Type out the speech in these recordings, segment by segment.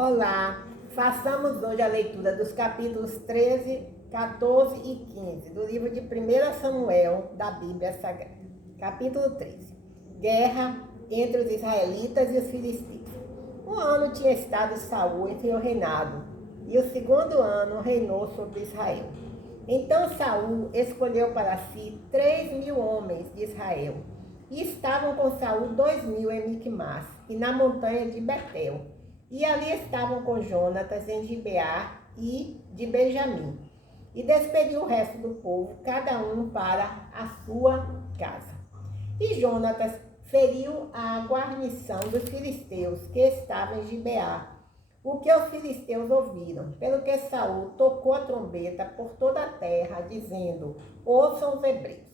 Olá, façamos hoje a leitura dos capítulos 13, 14 e 15 do livro de 1 Samuel da Bíblia Sagrada. Capítulo 13. Guerra entre os israelitas e os filisteus. Um ano tinha estado Saul em seu reinado, e o segundo ano reinou sobre Israel. Então Saul escolheu para si 3.000 homens de Israel, e estavam com Saul 2.000 em Micmas e na montanha de Betel. E ali estavam com Jonatas em Gibeá e de Benjamim. E despediu o resto do povo, cada um para a sua casa. E Jonatas feriu a guarnição dos filisteus que estavam em Gibeá, o que os filisteus ouviram, pelo que Saul tocou a trombeta por toda a terra, dizendo: ouçam os hebreus.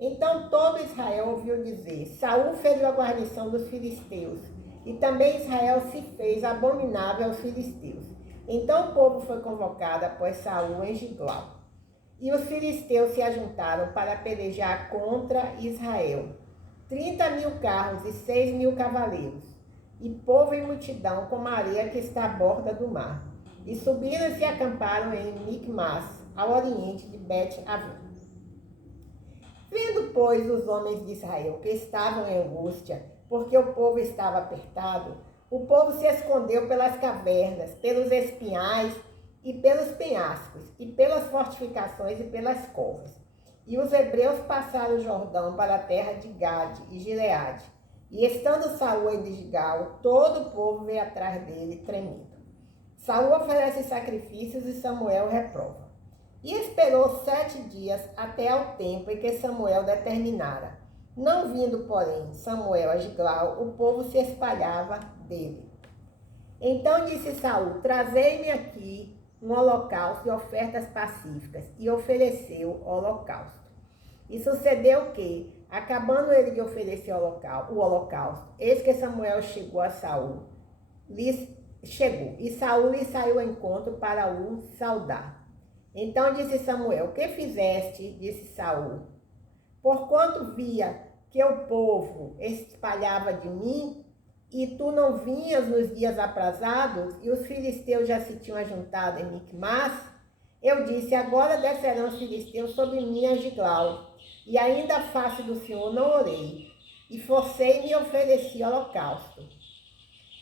Então todo Israel ouviu dizer: Saul feriu a guarnição dos filisteus, e também Israel se fez abominável aos filisteus. Então o povo foi convocado após Saul em Gilgal. E os filisteus se ajuntaram para pelejar contra Israel. 30.000 carros e 6.000 cavaleiros, e povo e multidão como a areia que está à borda do mar. E subiram e se acamparam em Micmas, ao oriente de Bet-Aven. Vendo, pois, os homens de Israel que estavam em angústia, porque o povo estava apertado, o povo se escondeu pelas cavernas, pelos espinhais e pelos penhascos, e pelas fortificações e pelas covas. E os hebreus passaram o Jordão para a terra de Gade e Gileade. E estando Saul em Gilgal, todo o povo veio atrás dele, tremendo. Saul oferece sacrifícios e Samuel reprova. E esperou 7 dias até ao tempo em que Samuel determinara. Não vindo, porém, Samuel a Gilgal, o povo se espalhava dele. Então disse Saul: trazei-me aqui um holocausto e ofertas pacíficas. E ofereceu o holocausto. E sucedeu que, acabando ele de oferecer o holocausto, eis que Samuel chegou a Saul. E Saul lhe saiu ao encontro para o saudar. Então disse Samuel: que fizeste? Disse Saul: porquanto via que o povo espalhava de mim, e tu não vinhas nos dias aprazados, e os filisteus já se tinham ajuntado em Micmas, eu disse: agora descerão os filisteus sobre mim a Gilgal, e ainda a face do Senhor não orei, e forcei-me e ofereci holocausto.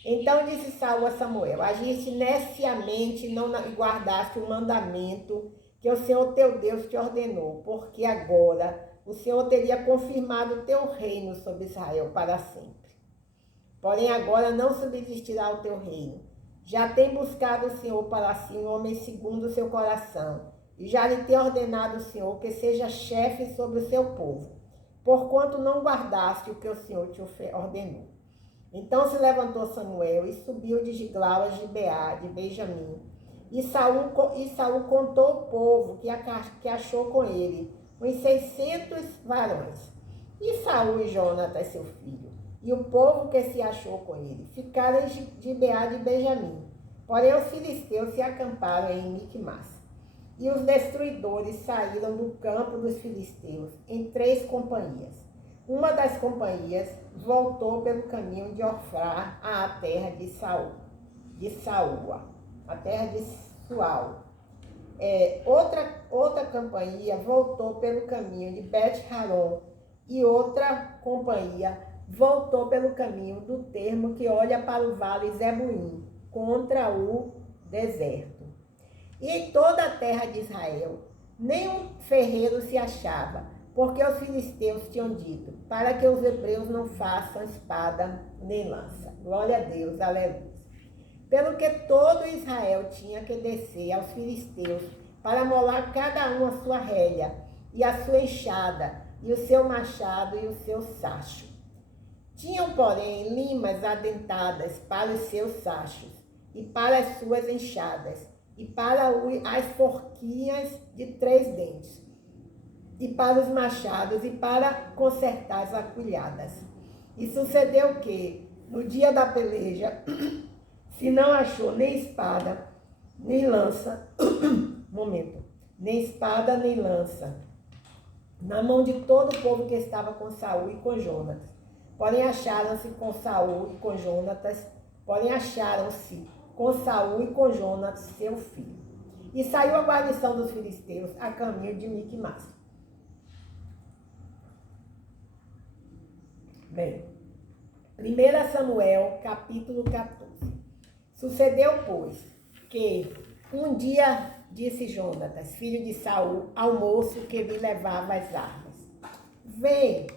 Então disse Saul a Samuel: agiste neciamente e não guardaste o mandamento que o Senhor teu Deus te ordenou, porque agora o Senhor teria confirmado o teu reino sobre Israel para sempre. Porém agora não subsistirá o teu reino. Já tem buscado o Senhor para si um homem segundo o seu coração, e já lhe tem ordenado o Senhor que seja chefe sobre o seu povo, porquanto não guardaste o que o Senhor te ordenou. Então se levantou Samuel e subiu de Gilgal a Gibeá de Benjamim. E Saul contou o povo que achou com ele, uns 600 varões. E Saul e Jonatas, seu filho, e o povo que se achou com ele, ficaram em Gibeá de Benjamim. Porém os filisteus se acamparam em Micmas. E os destruidores saíram do campo dos filisteus em 3 companhias. Uma das companhias voltou pelo caminho de Ofrá à terra de Saul, a terra de Sual. Outra companhia voltou pelo caminho de Bet-Haron, e outra companhia voltou pelo caminho do termo que olha para o vale Zebuim, contra o deserto. E em toda a terra de Israel, nenhum ferreiro se achava, porque os filisteus tinham dito: para que os hebreus não façam espada nem lança. Glória a Deus, aleluia. Pelo que todo Israel tinha que descer aos filisteus para molar cada um a sua relha, e a sua enxada, e o seu machado e o seu sacho. Tinham, porém, limas adentadas para os seus sachos, e para as suas enxadas, e para as forquinhas de 3 dentes, e para os machados, e para consertar as acolhadas. E sucedeu que, no dia da peleja, se não achou nem espada, nem lança, nem espada, nem lança, na mão de todo o povo que estava com Saul e com Jonatas. Porém acharam-se com Saul e com Jonatas, porém acharam-se com Saul e com Jonatas, seu filho. E saiu a guarnição dos filisteus a caminho de Miquimás. Bem, 1 Samuel, capítulo 14. Sucedeu, pois, que um dia disse Jonatas, filho de Saul, ao moço que lhe levava as armas: Vem,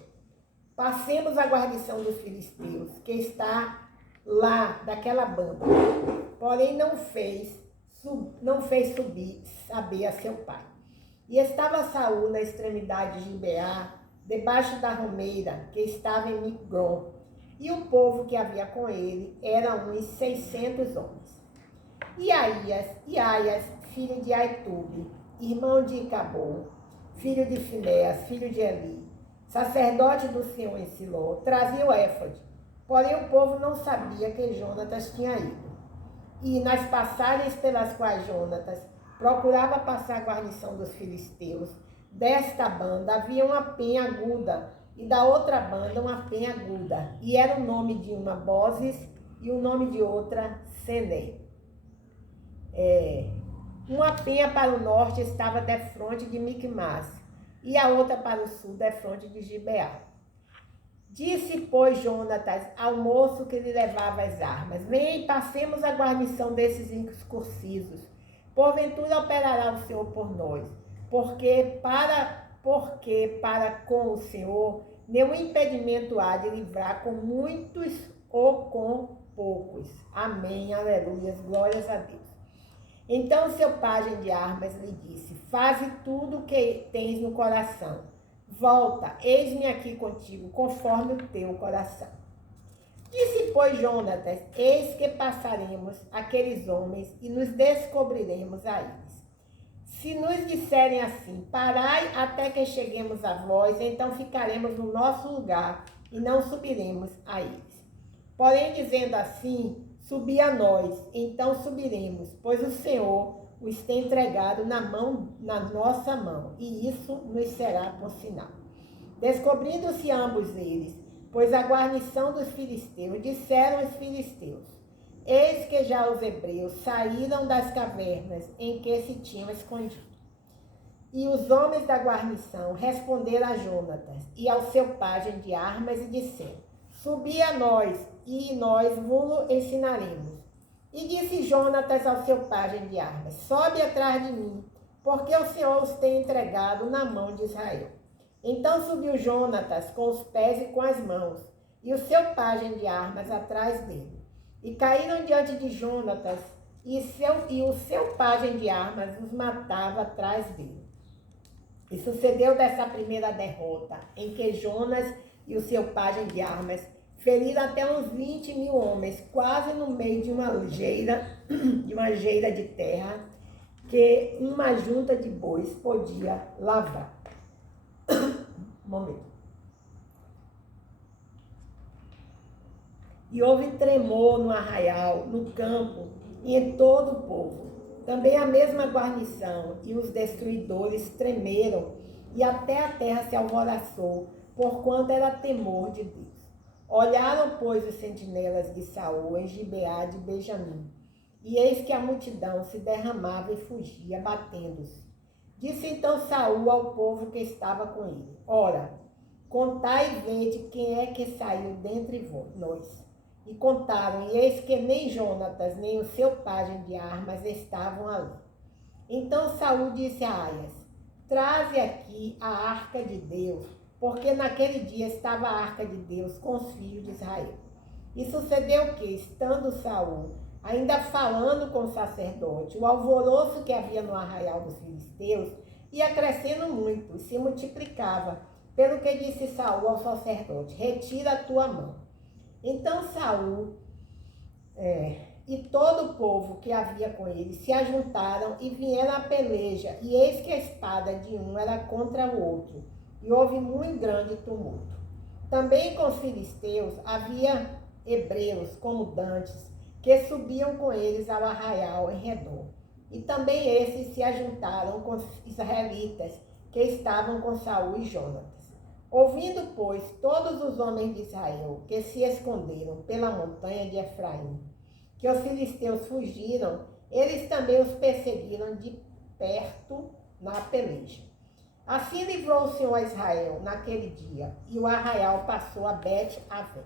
passemos a guarnição dos filisteus, que está lá daquela banda. Porém não fez subir saber a seu pai. E estava Saul na extremidade de Gibeá, debaixo da romeira que estava em Migron, e o povo que havia com ele era uns 600 homens. E Aias, filho de Aitube, irmão de Icabô, filho de Finéas, filho de Eli, sacerdote do Senhor em Siló, trazia o éfode. Porém o povo não sabia que Jonatas tinha ido. E nas passagens pelas quais Jonatas procurava passar a guarnição dos filisteus, desta banda havia uma penha aguda, e da outra banda uma penha aguda, e era o nome de uma Bozes e o nome de outra Sené. Uma penha para o norte estava defronte de Miquimás, e a outra para o sul defronte de Gibeá. Disse, pois, Jonatas ao moço que lhe levava as armas: Vem, passemos a guarnição desses incircuncisos. Porventura operará o Senhor por nós, porque para com o Senhor nenhum impedimento há de livrar com muitos ou com poucos. Amém, aleluia, glórias a Deus. Então seu pajem de armas lhe disse: Faze tudo o que tens no coração. Volta, eis-me aqui contigo, conforme o teu coração. Disse, pois, Jonatas: Eis que passaremos aqueles homens e nos descobriremos a eles. Se nos disserem assim: Parai até que cheguemos a vós, então ficaremos no nosso lugar e não subiremos a eles. Porém, dizendo assim: Subi a nós, então subiremos, pois o Senhor os tem entregado na nossa mão, e isso nos será por sinal. Descobrindo-se ambos eles, pois a guarnição dos filisteus, disseram os filisteus: Eis que já os hebreus saíram das cavernas em que se tinham escondido. E os homens da guarnição responderam a Jonatas e ao seu pajem de armas e disseram: Subi a nós, e nós vos ensinaremos. E disse Jonatas ao seu pajem de armas: Sobe atrás de mim, porque o Senhor os tem entregado na mão de Israel. Então subiu Jonatas com os pés e com as mãos, e o seu pajem de armas atrás dele. E caíram diante de Jonatas, e o seu pajem de armas os matava atrás dele. E sucedeu dessa primeira derrota, em que Jonas e o seu pajem de armas feriram até uns 20.000 homens, quase no meio de uma geira de terra, que uma junta de bois podia lavrar. Momento. E houve tremor no arraial, no campo e em todo o povo. Também a mesma guarnição e os destruidores tremeram, e até a terra se alvoroçou, porquanto era temor de Deus. Olharam, pois, os sentinelas de Saul em Gibeá de Benjamim, e eis que a multidão se derramava e fugia, batendo-se. Disse então Saul ao povo que estava com ele: Ora, contai e vede quem é que saiu dentre nós. E contaram, e eis que nem Jonatas, nem o seu pajem de armas estavam ali. Então Saul disse a Aias: Traze aqui a arca de Deus, porque naquele dia estava a arca de Deus com os filhos de Israel. E sucedeu que, estando Saul ainda falando com o sacerdote, o alvoroço que havia no arraial dos filisteus ia crescendo muito e se multiplicava, pelo que disse Saul ao sacerdote: Retira a tua mão. Então Saul e todo o povo que havia com ele se ajuntaram e vieram à peleja, e eis que a espada de um era contra o outro, e houve muito grande tumulto. Também com os filisteus havia hebreus, como dantes, que subiam com eles ao arraial em redor. E também esses se ajuntaram com os israelitas, que estavam com Saul e Jonatas. Ouvindo, pois, todos os homens de Israel que se esconderam pela montanha de Efraim, que os filisteus fugiram, eles também os perseguiram de perto na peleja. Assim livrou o Senhor a Israel naquele dia, e o arraial passou a Bet-Aven,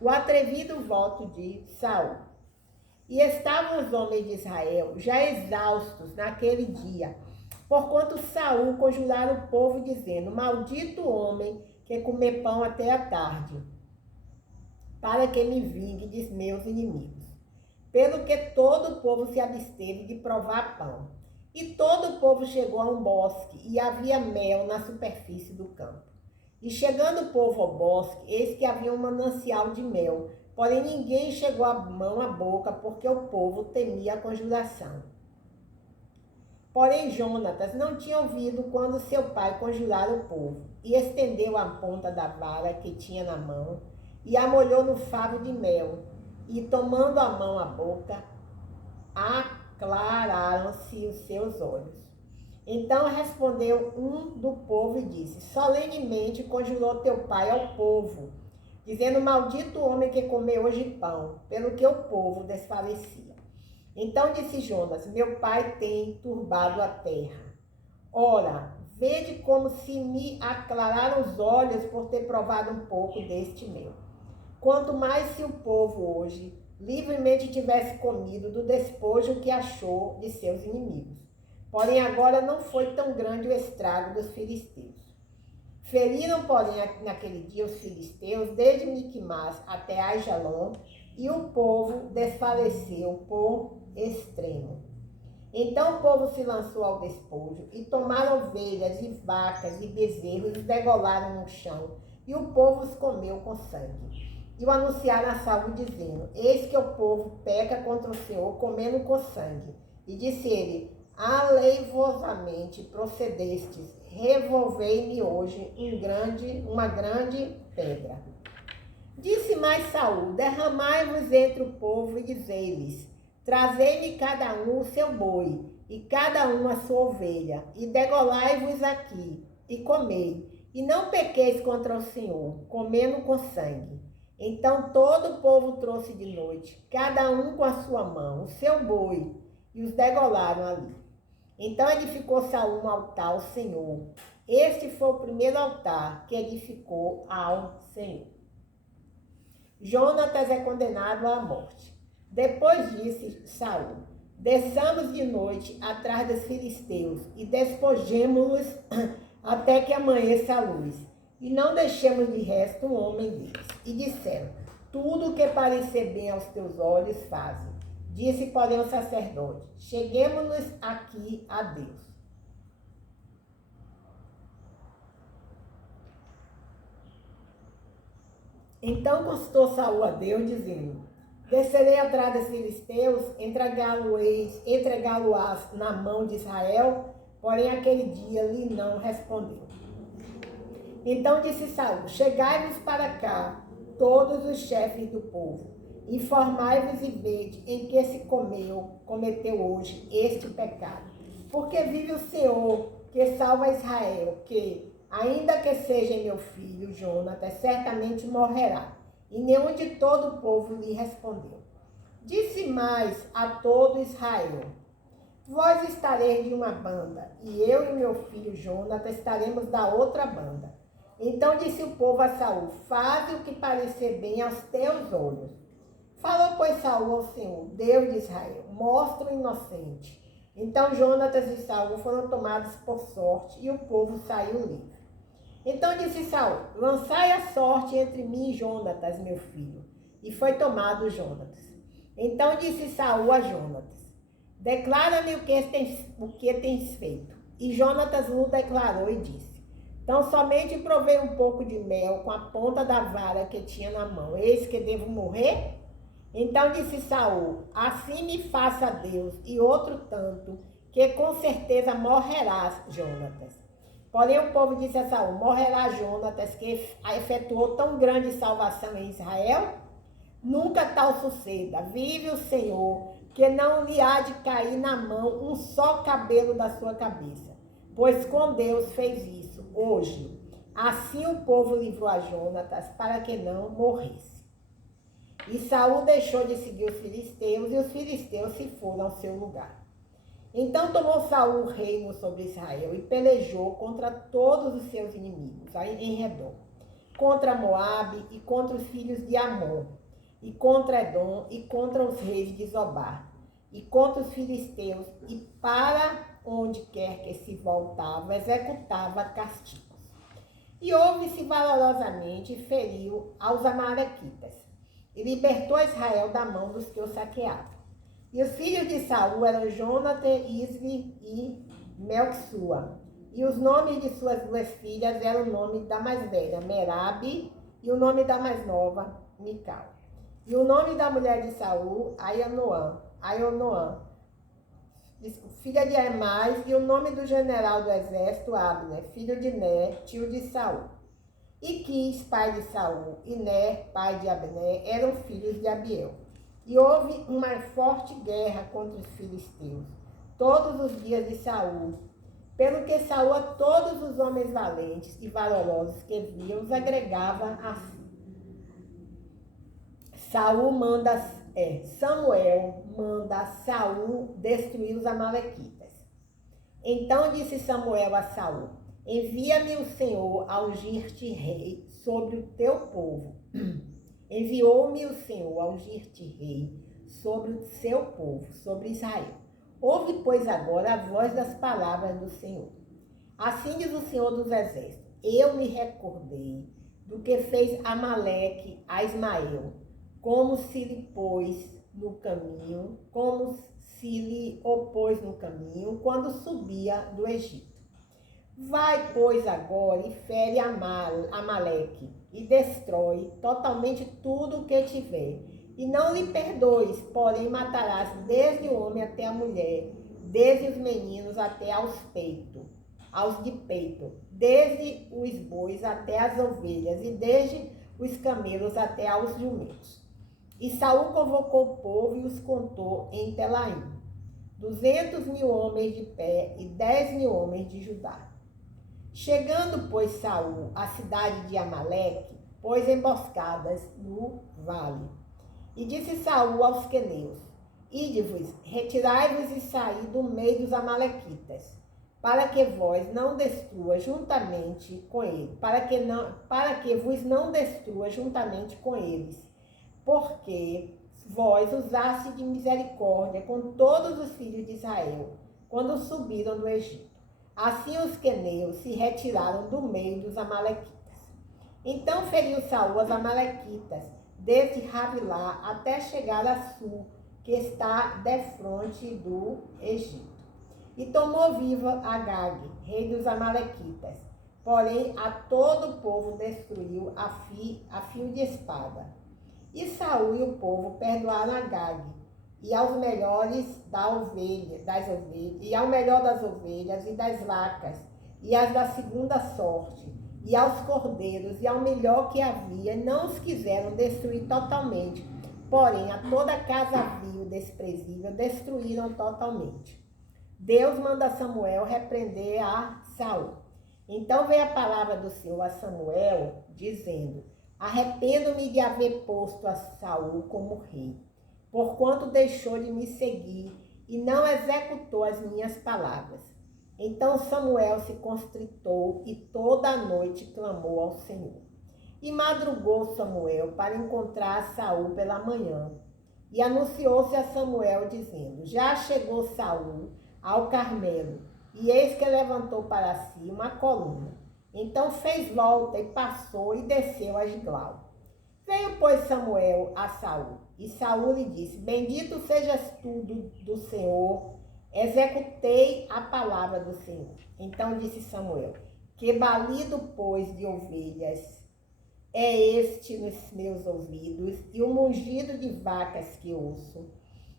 o atrevido voto de Saul. E estavam os homens de Israel já exaustos naquele dia, porquanto Saul conjurara o povo, dizendo: maldito o homem que comer pão até a tarde, para que me vingue dos meus inimigos. Pelo que todo o povo se absteve de provar pão. E todo o povo chegou a um bosque, e havia mel na superfície do campo. E chegando o povo ao bosque, eis que havia um manancial de mel, porém ninguém chegou a mão à boca, porque o povo temia a conjuração. Porém Jonatas não tinha ouvido quando seu pai conjurara o povo, e estendeu a ponta da vara que tinha na mão, e a molhou no favo de mel, e tomando a mão à boca, aclararam-se os seus olhos. Então respondeu um do povo e disse: solenemente conjurou teu pai ao povo, dizendo: maldito o homem que comeu hoje pão, pelo que o povo desfalecia. Então disse Jonas: meu pai tem turbado a terra. Ora, vede como se me aclararam os olhos por ter provado um pouco deste mel. Quanto mais se o povo hoje livremente tivesse comido do despojo que achou de seus inimigos. Porém agora não foi tão grande o estrago dos filisteus. Feriram, porém, naquele dia os filisteus, desde Miquimás até Aijalon, e o povo desfaleceu por extremo. Então o povo se lançou ao despojo, e tomaram ovelhas e vacas e bezerros, e degolaram no chão, e o povo os comeu com sangue. E o anunciaram a Saul, dizendo: eis que o povo peca contra o Senhor, comendo com sangue. E disse ele: aleivosamente procedestes, revolvei-me hoje uma grande pedra. Disse mais Saul: derramai-vos entre o povo e dizei-lhes: trazei-me cada um o seu boi, e cada um a sua ovelha, e degolai-vos aqui, e comei, e não pequeis contra o Senhor, comendo com sangue. Então todo o povo trouxe de noite, cada um com a sua mão, o seu boi, e os degolaram ali. Então edificou Saul um altar ao Senhor. Este foi o primeiro altar que edificou ao Senhor. Jonatas é condenado à morte. Depois disse Saul: desçamos de noite atrás dos filisteus e despojemo-los até que amanheça a luz. E não deixemos de resto um homem deles. E disseram: tudo o que parecer bem aos teus olhos fazem. Disse, porém, o sacerdote: cheguemo-nos aqui a Deus. Então consultou Saul a Deus, dizendo: descerei atrás dos filisteus, entregá-lo-ás na mão de Israel. Porém aquele dia lhe não respondeu. Então disse Saul: chegai-vos para cá, todos os chefes do povo, informai-vos e vede em que se cometeu hoje este pecado. Porque vive o Senhor, que salva Israel, que, ainda que seja meu filho, Jonatas, certamente morrerá. E nenhum de todo o povo lhe respondeu. Disse mais a todo Israel: vós estareis de uma banda, e eu e meu filho Jonatas estaremos da outra banda. Então disse o povo a Saul: faze o que parecer bem aos teus olhos. Falou, pois, Saul ao Senhor, Deus de Israel: mostra o inocente. Então Jonatas e Saul foram tomados por sorte, e o povo saiu livre. Então disse Saul: lançai a sorte entre mim e Jonatas, meu filho. E foi tomado Jonatas. Então disse Saul a Jonatas: declara-me o que tens feito. E Jonatas o declarou e disse: então somente provei um pouco de mel com a ponta da vara que tinha na mão. Eis que devo morrer? Então disse Saul: assim me faça Deus, e outro tanto, que com certeza morrerás, Jonatas. Porém o povo disse a Saul: morrerá Jonatas, que efetuou tão grande salvação em Israel? Nunca tal suceda. Vive o Senhor, que não lhe há de cair na mão um só cabelo da sua cabeça. Pois com Deus fez isso hoje. Assim o povo livrou a Jonatas para que não morresse. E Saul deixou de seguir os filisteus, e os filisteus se foram ao seu lugar. Então tomou Saul o reino sobre Israel e pelejou contra todos os seus inimigos em redor, contra Moabe e contra os filhos de Amon, e contra Edom e contra os reis de Zobar, e contra os filisteus, e para onde quer que se voltava, executava castigos. E houve-se valorosamente e feriu aos amalequitas, e libertou Israel da mão dos que o saqueavam. E os filhos de Saul eram Jonatã, Isvi e Melquisua. E os nomes de suas duas filhas eram o nome da mais velha, Merabe, e o nome da mais nova, Mical. E o nome da mulher de Saul, Aionoã, filha de Aimás, e o nome do general do exército, Abner, filho de Ner, tio de Saul. E Quis, pai de Saul, e Ner, pai de Abner, eram filhos de Abiel. E houve uma forte guerra contra os filisteus, todos os dias de Saul, pelo que Saul a todos os homens valentes e valorosos que viam os agregava assim. Samuel manda Saul destruir os amalequitas. Então disse Samuel a Saul: envia-me o Senhor a ungir-te rei sobre o teu povo. Enviou-me o Senhor a ungir-te rei sobre o seu povo, sobre Israel. Ouve, pois, agora a voz das palavras do Senhor. Assim diz o Senhor dos Exércitos: eu me recordei do que fez Amaleque a Ismael, como se lhe opôs no caminho, quando subia do Egito. Vai, pois, agora e fere Amaleque, e destrói totalmente tudo o que tiver. E não lhe perdoes, porém matarás desde o homem até a mulher, desde os meninos até aos de peito, desde os bois até as ovelhas, e desde os camelos até aos jumentos. E Saul convocou o povo e os contou em Telaim, 200.000 homens de pé e 10.000 homens de Judá. Chegando, pois, Saul à cidade de Amaleque, pôs emboscadas no vale. E disse Saul aos queneus: ide-vos, retirai-vos e saí do meio dos amalequitas, para que vos não destrua juntamente com eles, para que vos não destrua juntamente com eles, porque vós usaste de misericórdia com todos os filhos de Israel, quando subiram do Egito. Assim os queneus se retiraram do meio dos amalequitas. Então feriu Saul os amalequitas, desde Ravilá até chegar a Sul, que está defronte do Egito. E tomou viva Agag, rei dos amalequitas. Porém, a todo o povo destruiu a fio de espada. E Saul e o povo perdoaram Agag, e aos melhores das ovelhas, e ao melhor das ovelhas e das vacas, e as da segunda sorte, e aos cordeiros, e ao melhor que havia, não os quiseram destruir totalmente. Porém, a toda casa vil, desprezível, destruíram totalmente. Deus manda Samuel repreender a Saul. Então veio a palavra do Senhor a Samuel, dizendo: arrependo-me de haver posto a Saul como rei, porquanto deixou de me seguir e não executou as minhas palavras. Então Samuel se constritou e toda a noite clamou ao Senhor. E madrugou Samuel para encontrar Saul pela manhã. E anunciou-se a Samuel, dizendo: já chegou Saul ao Carmelo, e eis que levantou para si uma coluna. Então fez volta e passou e desceu a Gilgal. Veio, pois, Samuel a Saul, e Saul lhe disse: bendito sejas tu do Senhor, executei a palavra do Senhor. Então disse Samuel: que balido, pois, de ovelhas é este nos meus ouvidos, e o mugido de vacas que ouço?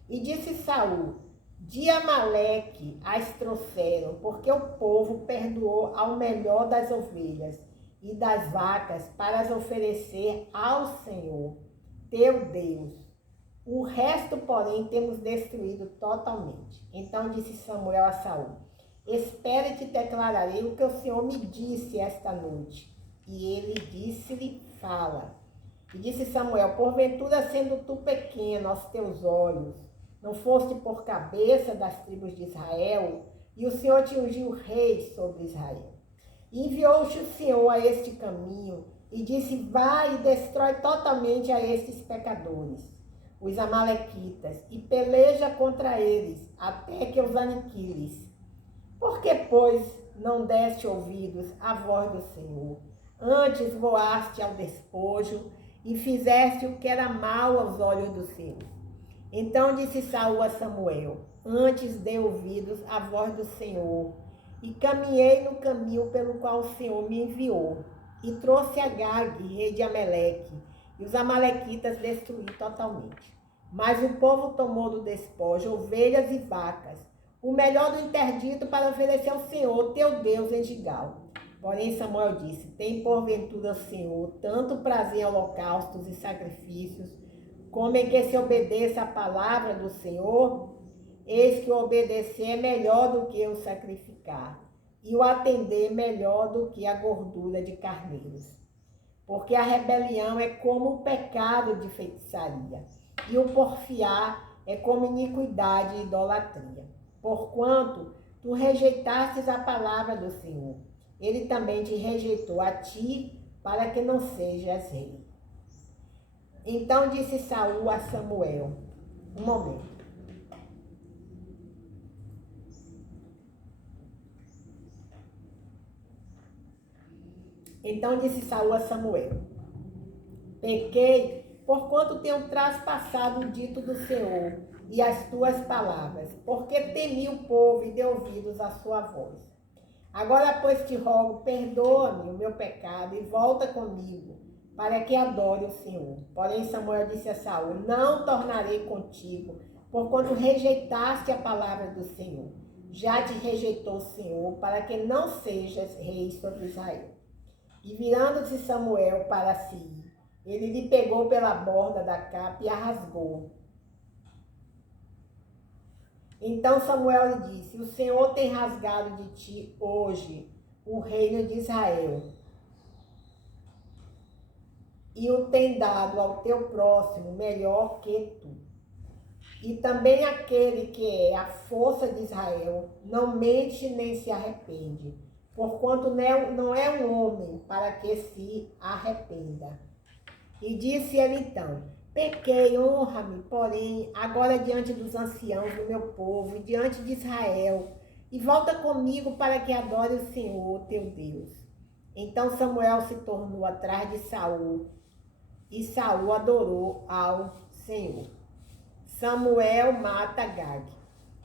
E disse Saul: de Amaleque as trouxeram, porque o povo perdoou ao melhor das ovelhas e das vacas para as oferecer ao Senhor, teu Deus. O resto, porém, temos destruído totalmente. Então disse Samuel a Saul: espere e te declararei o que o Senhor me disse esta noite. E ele disse-lhe: fala. E disse Samuel: porventura, sendo tu pequeno aos teus olhos, não foste por cabeça das tribos de Israel, e o Senhor te ungiu rei sobre Israel. E enviou-te o Senhor a este caminho, e disse: vai e destrói totalmente a estes pecadores, os amalequitas, e peleja contra eles, até que os aniquiles. Por que, pois, não deste ouvidos à voz do Senhor? Antes voaste ao despojo, e fizeste o que era mal aos olhos do Senhor. Então disse Saul a Samuel: antes dei ouvidos à voz do Senhor, e caminhei no caminho pelo qual o Senhor me enviou, e trouxe Agag, rei de Amaleque, e os amalequitas destruí totalmente. Mas o povo tomou do despojo ovelhas e vacas, o melhor do interdito, para oferecer ao Senhor, teu Deus, em Gigal. Porém Samuel disse: tem porventura o Senhor tanto prazer em holocaustos e sacrifícios, como em que se obedeça a palavra do Senhor? Eis que o obedecer é melhor do que o sacrificar, e o atender melhor do que a gordura de carneiros. Porque a rebelião é como o pecado de feitiçaria, e o porfiar é como iniquidade e idolatria. Porquanto tu rejeitastes a palavra do Senhor, ele também te rejeitou a ti, para que não sejas rei. Então disse Saul a Samuel: um momento. Então disse Saul a Samuel: pequei, porquanto tenho traspassado o dito do Senhor e as tuas palavras, porque temi o povo e dei ouvidos à sua voz. Agora, pois, te rogo, perdoa-me o meu pecado e volta comigo, para que adore o Senhor. Porém Samuel disse a Saul: não tornarei contigo, porquanto rejeitaste a palavra do Senhor. Já te rejeitou o Senhor, para que não sejas rei sobre Israel. E virando-se Samuel para si, ele lhe pegou pela borda da capa e a rasgou. Então Samuel lhe disse: o Senhor tem rasgado de ti hoje o reino de Israel, e o tem dado ao teu próximo melhor que tu. E também aquele que é a força de Israel não mente nem se arrepende, porquanto não é um homem para que se arrependa. E disse ele então: pequei, honra-me, porém, agora diante dos anciãos do meu povo e diante de Israel, e volta comigo para que adore o Senhor, teu Deus. Então Samuel se tornou atrás de Saul, e Saul adorou ao Senhor. Samuel mata Agag.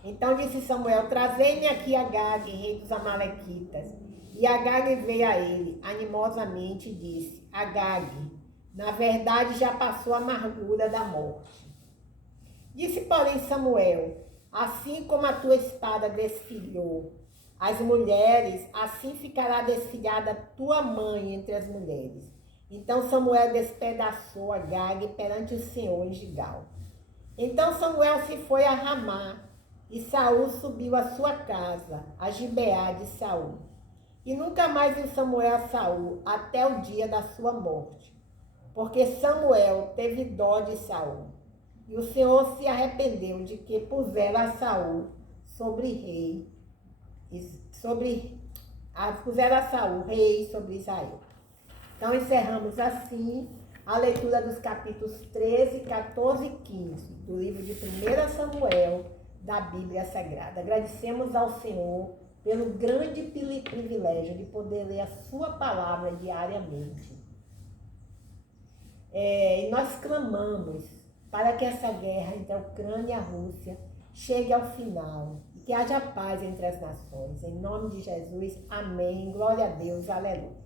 Então disse Samuel: trazei-me aqui Agag, rei dos amalequitas. E Agag veio a ele, animosamente, e disse: Agag, na verdade já passou a amargura da morte. Disse, porém, Samuel: assim como a tua espada desfilhou as mulheres, assim ficará desfilhada tua mãe entre as mulheres. Então Samuel despedaçou Agag perante o Senhor em Gigal. Então Samuel se foi a Ramá, e Saul subiu à sua casa, a Gibeá de Saul. E nunca mais viu Samuel a Saul, até o dia da sua morte. Porque Samuel teve dó de Saul, e o Senhor se arrependeu de que pusera a Saul pusera a Saul rei sobre Israel. Então encerramos assim a leitura dos capítulos 13, 14 e 15 do livro de 1 Samuel da Bíblia Sagrada. Agradecemos ao Senhor pelo grande privilégio de poder ler a sua palavra diariamente. E nós clamamos para que essa guerra entre a Ucrânia e a Rússia chegue ao final e que haja paz entre as nações. Em nome de Jesus, amém. Glória a Deus, aleluia.